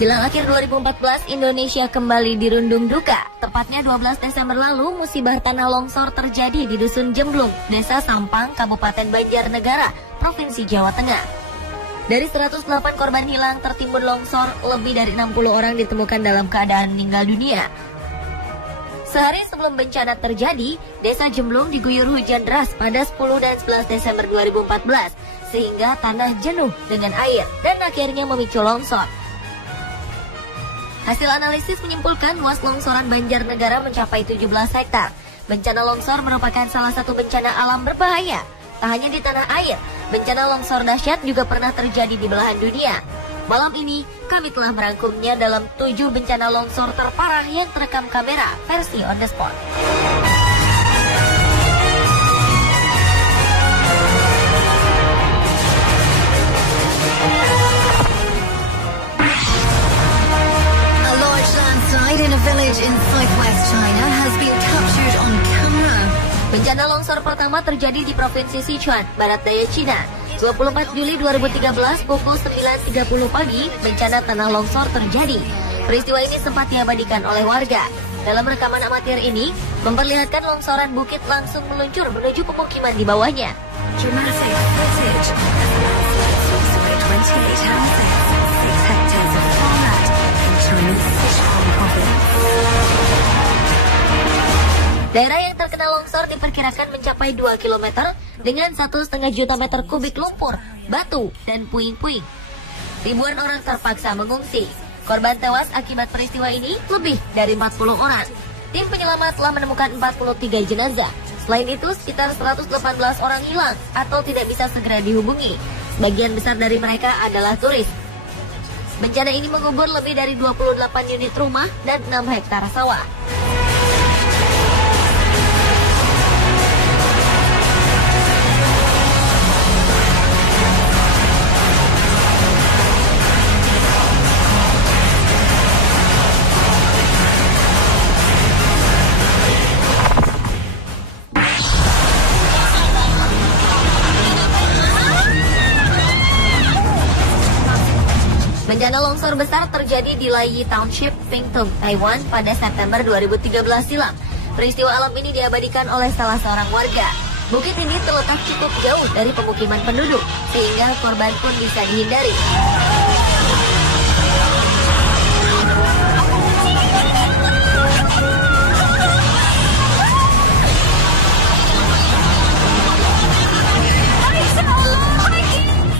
Jelang akhir 2014, Indonesia kembali dirundung duka. Tepatnya 12 Desember lalu, musibah tanah longsor terjadi di Dusun Jemblung, Desa Sampang, Kabupaten Banjarnegara, Provinsi Jawa Tengah. Dari 108 korban hilang tertimbun longsor, lebih dari 60 orang ditemukan dalam keadaan meninggal dunia. Sehari sebelum bencana terjadi, Desa Jemblung diguyur hujan deras pada 10 dan 11 Desember 2014, sehingga tanah jenuh dengan air dan akhirnya memicu longsor. Hasil analisis menyimpulkan luas longsoran Banjarnegara mencapai 17 hektar. Bencana longsor merupakan salah satu bencana alam berbahaya. Tak hanya di tanah air, bencana longsor dahsyat juga pernah terjadi di belahan dunia. Malam ini, kami telah merangkumnya dalam 7 bencana longsor terparah yang terekam kamera versi on the spot. In a village in southwest China has been captured on camera. Bencana longsor pertama terjadi di Provinsi Sichuan, Barat Daya Cina. 24 Juli 2013 pukul 9.30 pagi, bencana tanah longsor terjadi. Peristiwa ini sempat diabadikan oleh warga. Dalam rekaman amatir ini, memperlihatkan longsoran bukit langsung meluncur menuju pemukiman di bawahnya. Dramatic footage of the landslide swept away 28 houses, 6 hectares of farmland in China's Sichuan province. Daerah yang terkena longsor diperkirakan mencapai 2 km dengan 1,5 juta meter kubik lumpur, batu, dan puing-puing. Ribuan orang terpaksa mengungsi. Korban tewas akibat peristiwa ini lebih dari 40 orang. Tim penyelamat telah menemukan 43 jenazah. Selain itu, sekitar 118 orang hilang atau tidak bisa segera dihubungi. Sebagian besar dari mereka adalah turis. Bencana ini mengubur lebih dari 28 unit rumah dan 6 hektar sawah. Bencana longsor besar terjadi di Laiyi Township, Pingtung, Taiwan pada September 2013 silam. Peristiwa alam ini diabadikan oleh salah seorang warga. Bukit ini terletak cukup jauh dari pemukiman penduduk, sehingga korban pun bisa dihindari.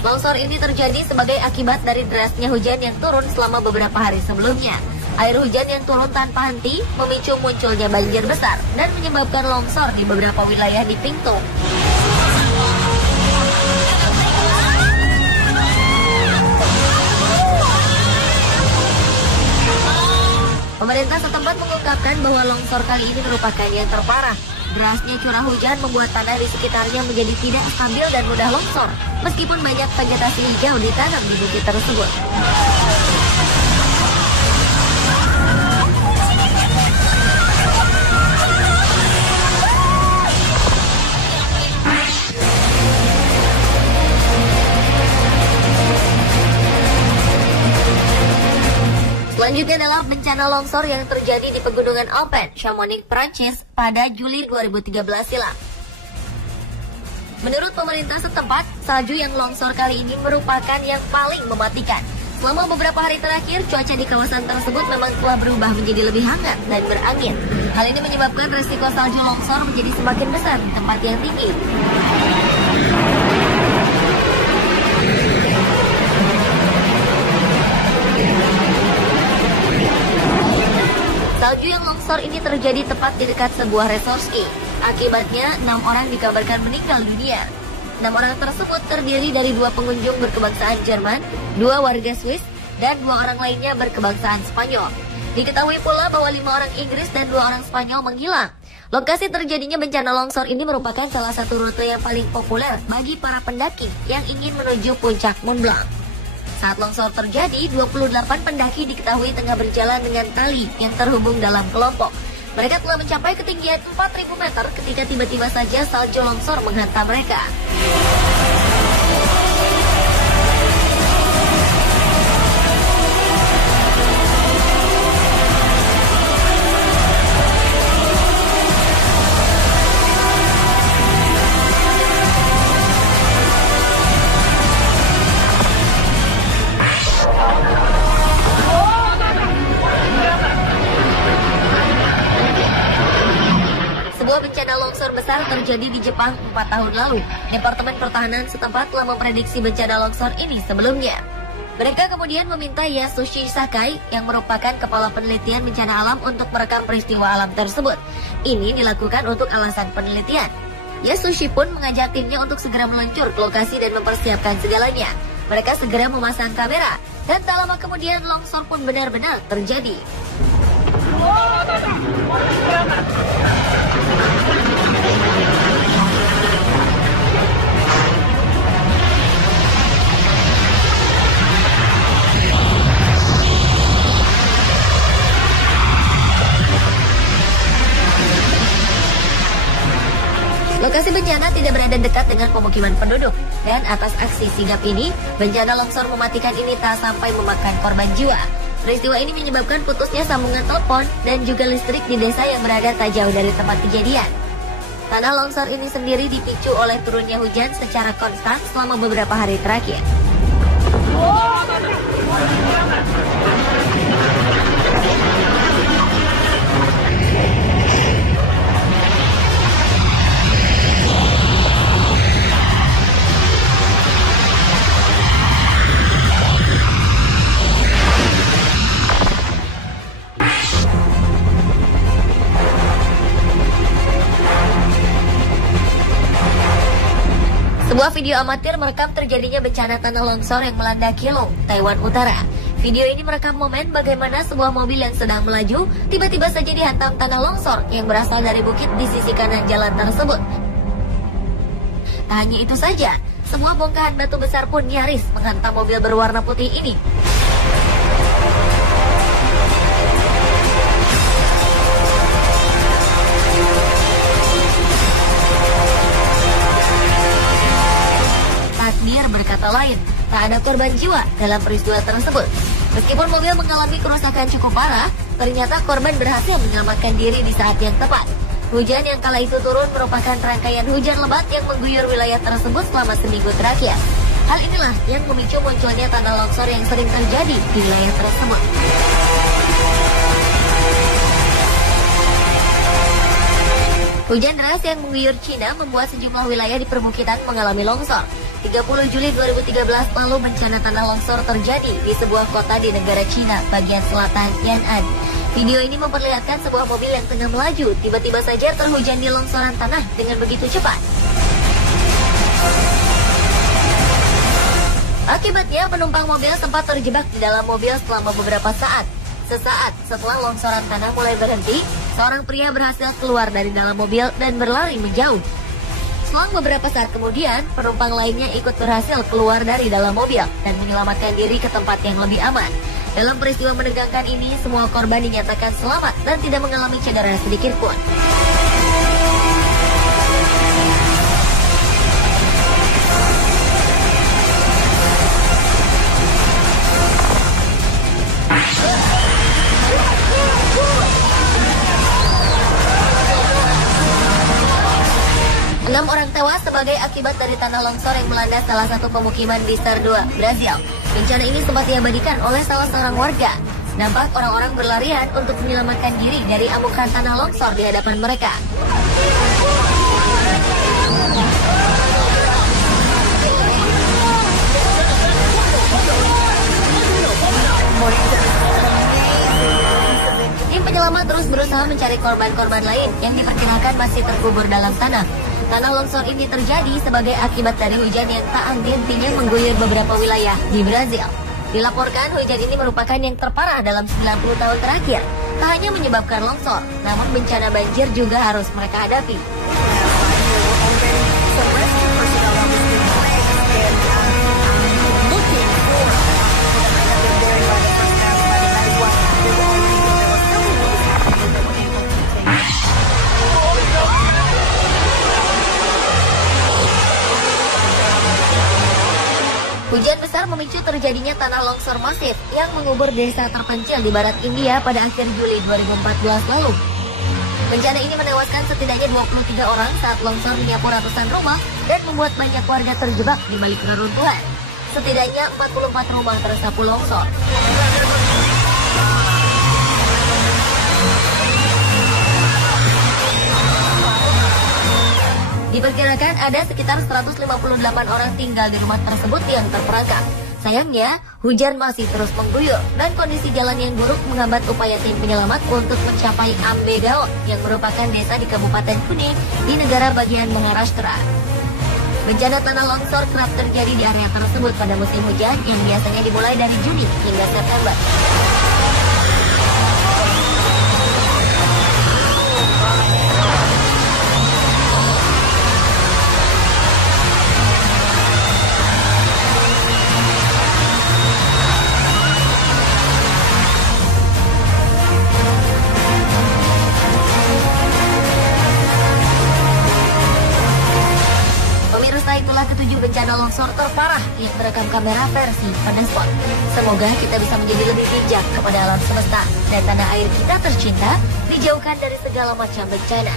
Longsor ini terjadi sebagai akibat dari derasnya hujan yang turun selama beberapa hari sebelumnya. Air hujan yang turun tanpa henti memicu munculnya banjir besar dan menyebabkan longsor di beberapa wilayah di Pingtung. Pemerintah setempat mengungkapkan bahwa longsor kali ini merupakan yang terparah. Derasnya curah hujan membuat tanah di sekitarnya menjadi tidak stabil dan mudah longsor, meskipun banyak vegetasi hijau ditanam di bukit tersebut. Selanjutnya adalah bencana longsor yang terjadi di Pegunungan Alpen, Chamonix, Prancis pada Juli 2013 silam. Menurut pemerintah setempat, salju yang longsor kali ini merupakan yang paling mematikan. Selama beberapa hari terakhir, cuaca di kawasan tersebut memang telah berubah menjadi lebih hangat dan berangin. Hal ini menyebabkan risiko salju longsor menjadi semakin besar di tempat yang tinggi. Salju yang longsor ini terjadi tepat di dekat sebuah resort ski. Akibatnya, 6 orang dikabarkan meninggal dunia. 6 orang tersebut terdiri dari 2 pengunjung berkebangsaan Jerman, 2 warga Swiss, dan 2 orang lainnya berkebangsaan Spanyol. Diketahui pula bahwa 5 orang Inggris dan 2 orang Spanyol menghilang. Lokasi terjadinya bencana longsor ini merupakan salah satu rute yang paling populer bagi para pendaki yang ingin menuju puncak Mont Blanc. Saat longsor terjadi, 28 pendaki diketahui tengah berjalan dengan tali yang terhubung dalam kelompok. Mereka telah mencapai ketinggian 4.000 meter ketika tiba-tiba saja salju longsor menghantam mereka. terjadi di Jepang 4 tahun lalu. Departemen Pertahanan setempat telah memprediksi bencana longsor ini sebelumnya. Mereka kemudian meminta Yasushi Sakai yang merupakan kepala penelitian bencana alam untuk merekam peristiwa alam tersebut. Ini dilakukan untuk alasan penelitian. Yasushi pun mengajak timnya untuk segera meluncur ke lokasi dan mempersiapkan segalanya. Mereka segera memasang kamera dan tak lama kemudian longsor pun benar-benar terjadi. Lokasi bencana tidak berada dekat dengan pemukiman penduduk, dan atas aksi sigap ini, bencana longsor mematikan ini tak sampai memakan korban jiwa. Peristiwa ini menyebabkan putusnya sambungan telepon dan juga listrik di desa yang berada tak jauh dari tempat kejadian. Tanah longsor ini sendiri dipicu oleh turunnya hujan secara konstan selama beberapa hari terakhir. Sebuah video amatir merekam terjadinya bencana tanah longsor yang melanda Keelung, Taiwan Utara. Video ini merekam momen bagaimana sebuah mobil yang sedang melaju tiba-tiba saja dihantam tanah longsor yang berasal dari bukit di sisi kanan jalan tersebut. Tak hanya itu saja, semua bongkahan batu besar pun nyaris menghantam mobil berwarna putih ini. Takdir berkata lain, tak ada korban jiwa dalam peristiwa tersebut. Meskipun mobil mengalami kerusakan cukup parah, ternyata korban berhasil menyelamatkan diri di saat yang tepat. Hujan yang kala itu turun merupakan rangkaian hujan lebat yang mengguyur wilayah tersebut selama seminggu terakhir. Hal inilah yang memicu munculnya tanah longsor yang sering terjadi di wilayah tersebut. Hujan deras yang mengguyur Cina membuat sejumlah wilayah di perbukitan mengalami longsor. 30 Juli 2013 lalu bencana tanah longsor terjadi di sebuah kota di negara Cina bagian selatan Yan'an. Video ini memperlihatkan sebuah mobil yang tengah melaju tiba-tiba saja terhujan di longsoran tanah dengan begitu cepat. Akibatnya penumpang mobil sempat terjebak di dalam mobil selama beberapa saat. Sesaat setelah longsoran tanah mulai berhenti, seorang pria berhasil keluar dari dalam mobil dan berlari menjauh. Selang beberapa saat kemudian, penumpang lainnya ikut berhasil keluar dari dalam mobil dan menyelamatkan diri ke tempat yang lebih aman. Dalam peristiwa menegangkan ini, semua korban dinyatakan selamat dan tidak mengalami cedera sedikit pun. Enam orang tewas sebagai akibat dari tanah longsor yang melanda salah satu pemukiman di Sardua, Brazil. Bencana ini sempat diabadikan oleh salah seorang warga. Nampak orang-orang berlarian untuk menyelamatkan diri dari amukan tanah longsor di hadapan mereka. Tim penyelamat terus berusaha mencari korban-korban lain yang diperkirakan masih terkubur dalam tanah. Tanah longsor ini terjadi sebagai akibat dari hujan yang tak henti-hentinya mengguyur beberapa wilayah di Brazil. Dilaporkan hujan ini merupakan yang terparah dalam 90 tahun terakhir. Tak hanya menyebabkan longsor, namun bencana banjir juga harus mereka hadapi. Hujan besar memicu terjadinya tanah longsor masif yang mengubur desa terpencil di barat India pada akhir Juli 2014 lalu. Bencana ini menewaskan setidaknya 23 orang saat longsor menyapu ratusan rumah dan membuat banyak warga terjebak di balik reruntuhan. Setidaknya 44 rumah tersapu longsor. Diperkirakan ada sekitar 158 orang tinggal di rumah tersebut yang terperangkap. Sayangnya, hujan masih terus mengguyur dan kondisi jalan yang buruk menghambat upaya tim penyelamat untuk mencapai Ambegaon yang merupakan desa di Kabupaten Kuning di negara bagian Maharashtra. Bencana tanah longsor kerap terjadi di area tersebut pada musim hujan yang biasanya dimulai dari Juni hingga September. Pemirsa, itulah ketujuh bencana longsor terparah yang terekam kamera versi Pada Spot. Semoga kita bisa menjadi lebih bijak kepada alam semesta dan tanah air kita tercinta dijauhkan dari segala macam bencana.